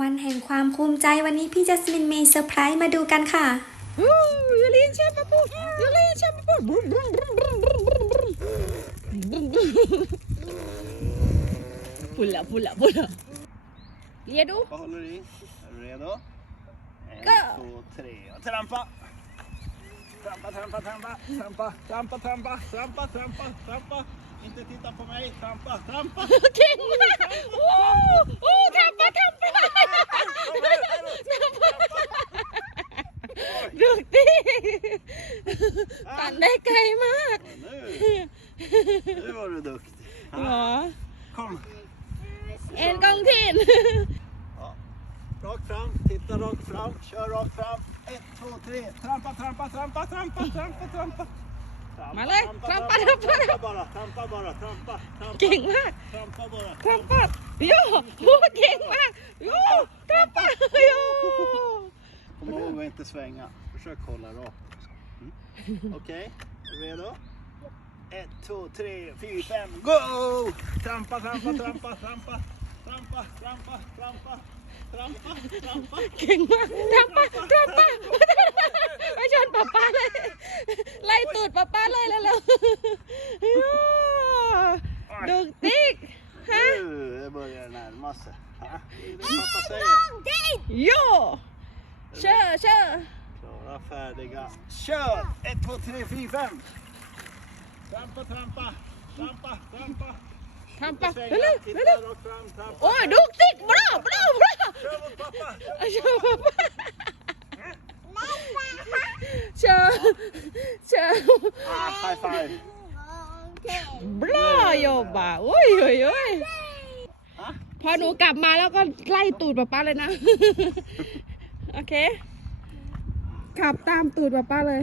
วันแห่งความภูมิใจวันนี้พี่จัสมินมีเซอร์ไพรส์มาดูกันค่ะยูลินชมปูยูลินชมปูพูดละพูดละพูดละเรียดูก็ทำปะทำปะทำปะทำปะทำปะทำปะทำปะทำปะทำปะทำปะทำปะทำปะทำปะทำปะทำปะปะทำปะทำปะทำปะทำปะทำปะปะทำปะทำปะทำปะทำปะทำปะปะทำปะทำปะทำปะทำปะทำปะปะทำปะทำปะทำปะทำปะทำปะปะทำปะทำปะทำปะทำปะทำปะปะทำปะทำปะทำปะทำปะทำปะปะทำปะทำปะทำปะทำปะทำปะปะทำปะทำปะทำปะทำปะทำปะปะทำปะทำปะทำปะทำปะทำปะปะทำปะทำปะทำปะทำปะทำปปะทำปะทำปปได้ไกลมาก Nu, nu var du duktig. ja. Kom. En gång till! Rakt fram, titta rakt fram, kör rakt fram. Ett, två, tre. Trampa, trampa, trampa, trampa, trampa, trampa. Trampa, Malin, trampa, trampa, trampa bara, trampa bara, trampa, trampa, เก่งมาก trampa bara. ทำปัดโย่พูดเก่งมากโย่ทำปัดโย่ Kom ihåg att inte svänga. Försök hålla rakt. Okej, mm-hmm. okay. redo? Ett, två, tre, fyra, fem, go! Trampa, trampa, trampa, trampa, trampa, trampa, trampa, trampa, trampa. King mah, trampa, trampa. ไปชนป๊าป๊าเลยไล่ตูดป๊าป๊าเลยแล้วแล้วดุกติ๊กฮะ Nu börjar den närma sig. Pappa säger. Ja! Kör, kör! vara färdiga. Kör! 1, 2, 3, 4, 5. Trampa, trampa, trampa, trampa. Trampa, h a l l å h a l l å r r Oj, duktigt! Bra, bra, bra! Kör mot pappa! Kör mot pappa! Kör! Kör! Ah, high five! Bra jobbat! Oj, oj, oj! พอหนูกลับมาแล้วก็ไล่ตูดป้าปเลยนะโอเคขับตามตูดป้าป้าเลย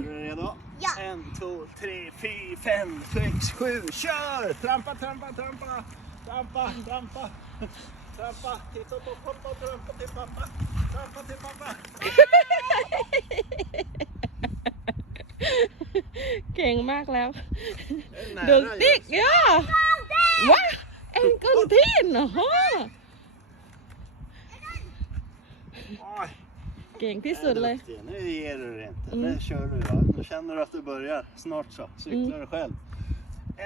เก่งมากแล้วดึงติ๊กเยอะว้าเอ็งกุ้งทะ้นเหรอเก่งที่สุดเลย duktig. Nu ger du det inte. Mm. Nu kör du. Nu känner du att du börjar. Snart så. Cyklar du själv.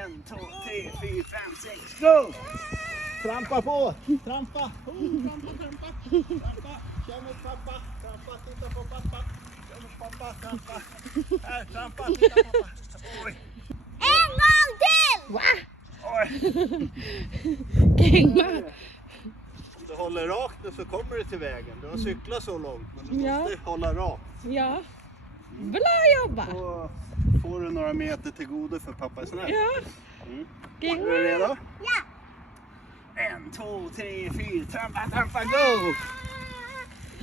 En, två, tre, fyra, fem, sex, go! Trampa på! Trampa! Oh, trampa, trampa! Trampa! Kör mot pappa! Trampa, titta på pappa! Kör mot pappa, trampa! Här, trampa, titta på pappa! Oj! En gång till! Va? Oj! เก่งมาก håller rakt nu så kommer du till vägen. Du har mm. cyklat så långt men du ja. måste hålla rakt. Ja. Bra jobbat! Då får du några meter till godo för pappa är snäll. Ja. Mm. Är du redo? Ja! En, två, tre, fyra, trampa, trampa, go!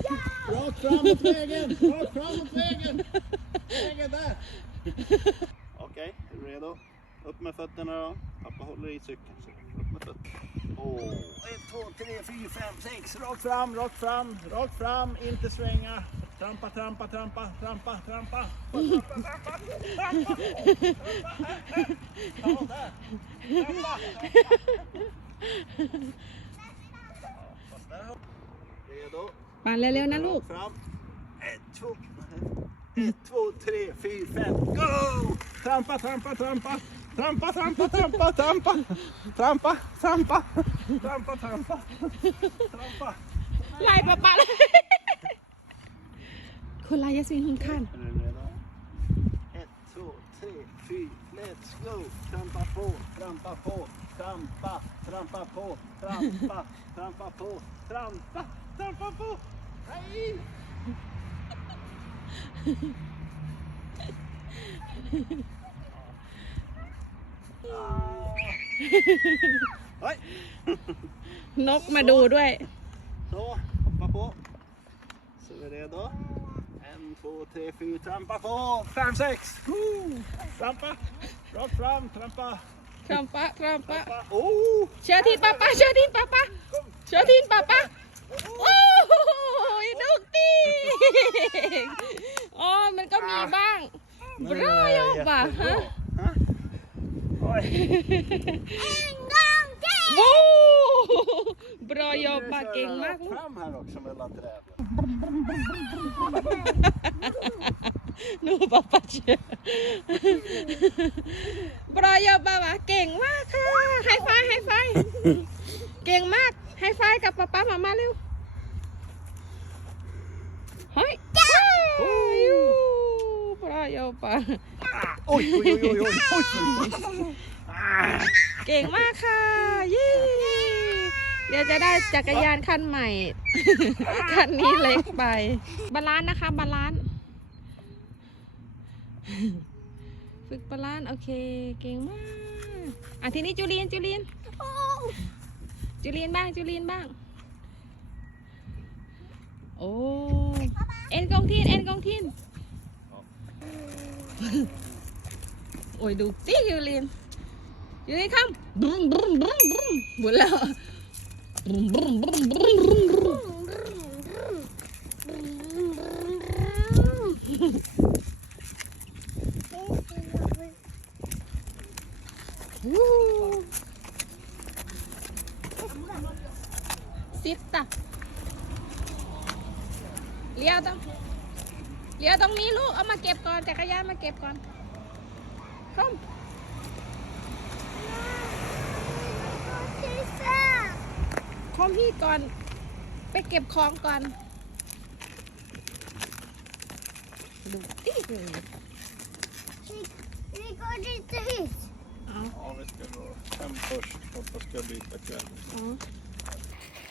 Ja! Rakt framåt vägen! Rakt framåt vägen! Vägen där! Okej, okay, är du redo? Upp med fötterna då. Pappa håller i cykeln. Oh. 1, 2, 3, 4, 5, 6. Rakt fram, rakt fram, rakt fram. Inte svänga. Trampa, trampa, trampa, trampa, trampa. Trampa, trampa, trampa. trampa. Ja, där. Trampa, trampa. Redo. Palle, Leona, Lo. Fram. 1, 2, 1, 2, 3, 4, 5. Go! Trampa, trampa, trampa. Trampa, trampa, trampa, trampa. Trampa, trampa. Trampa, trampa. Trampa. ไล่ปะปะเลยคนไล่ยาสมหุ่นขั้น e t e f e h e นกมาดูด้วยทรัมป้าทรัมป้าโอ้เชื่อ้งป้าป้าเชื่อทีป้าป้าเชื่อทีป้าป้าโอ้ยนกตีอ๋อมันก็มีบ้างรอยออกป่ะฮะ kvar. till! Bra jobbat Ingmar! Nu hoppar Patje. Bra jobbat King va? High five, high five! ปลโอ้ยโอ้ยโอ้ยโอ้ยเก่งมากค่ะยี่เดี๋ยวจะได้จักรยานคันใหม่คันนี้เล็กไปบาลานนะคะบาลานฝึกบาลานโอเค เก่งมาก อ่ะทีนี้จูเลียนจูเลียนจูเลียนบ้างจูเลียนบ้างโอ้เอ็นกองทินเอ็นกองทินโอ้ยดูสิยูรินยูรินข้ามบุ้มบุ้มบุ้มบุ้มหมดแล้วบุ้มบุ้มบุ้มบุ้มบุ้มบุ้มซิตตาเลี้ยวตั้งเหลือตรงนี้ลูกเอามาเก็บก่อนจักรยานมาเก็บก่อนคมคมพี่ก่อน ไปเก็บของก่อน ดูดนี่กอเลย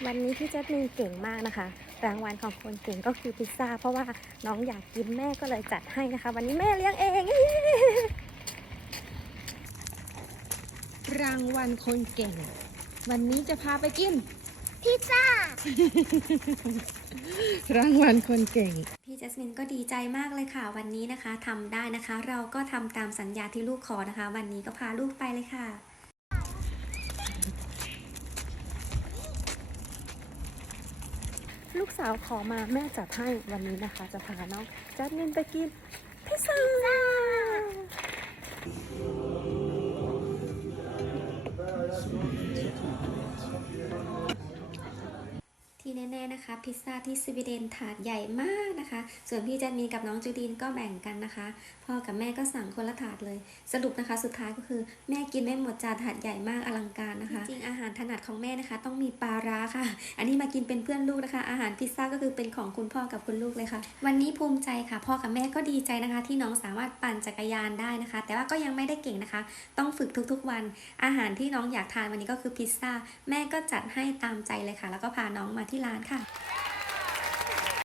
วันนี้พี่แจ๊ดมีเก่งมากนะคะรางวัลของคนเก่งก็คือ พิซซ่าเพราะว่า น้องอยากกินแม่ก็เลยจัดให้นะคะ วันนี้แม่เลี้ยงเอง รางวัลคนเก่ง วันนี้จะพาไปกินพิซซ่ารางวัลคนเก่งพี่จัสมินก็ดีใจมากเลยค่ะวันนี้นะคะทำได้นะคะ เราก็ทำตามสัญญาที่ลูกขอนะคะ วันนี้ก็พาลูกไปเลยค่ะลูกสาวขอมาแม่จัดให้วันนี้นะคะจะพาน้อง จัดเงินไปกินพิซซ่าแน่ๆนะคะพิซซ่าที่สวีเดนถาดใหญ่มากนะคะ ส่วนพี่จะมีกับน้องจูดีนก็แบ่งกันนะคะ พ่อกับแม่ก็สั่งคน ละถาดเลยสรุปนะคะ สุดท้ายก็คือแม่กินไม่หมดจานถาดใหญ่มากอลังการนะคะจริงอาหารถนัดของแม่นะคะ ต้องมีปลาร้าค่ะ อันนี้มากินเป็นเพื่อนลูกนะคะ อาหารพิซซ่าก็คือเป็นของคุณพ่อกับคุณลูกเลยค่ะ วันนี้ภูมิใจค่ะ พ่อกับแม่ก็ดีใจนะคะ ที่น้องสามารถปั่นจักรยานได้นะคะ แต่ว่าก็ยังไม่ได้เก่งนะคะ ต้องฝึกทุกๆ วัน อาหารที่น้องอยากทานวันนี้ก็คือพิซซ่าแม่ก็จัดให้ตามใจเลยค่ะ แล้วก็พาน้องมาที่ร้านค่ะ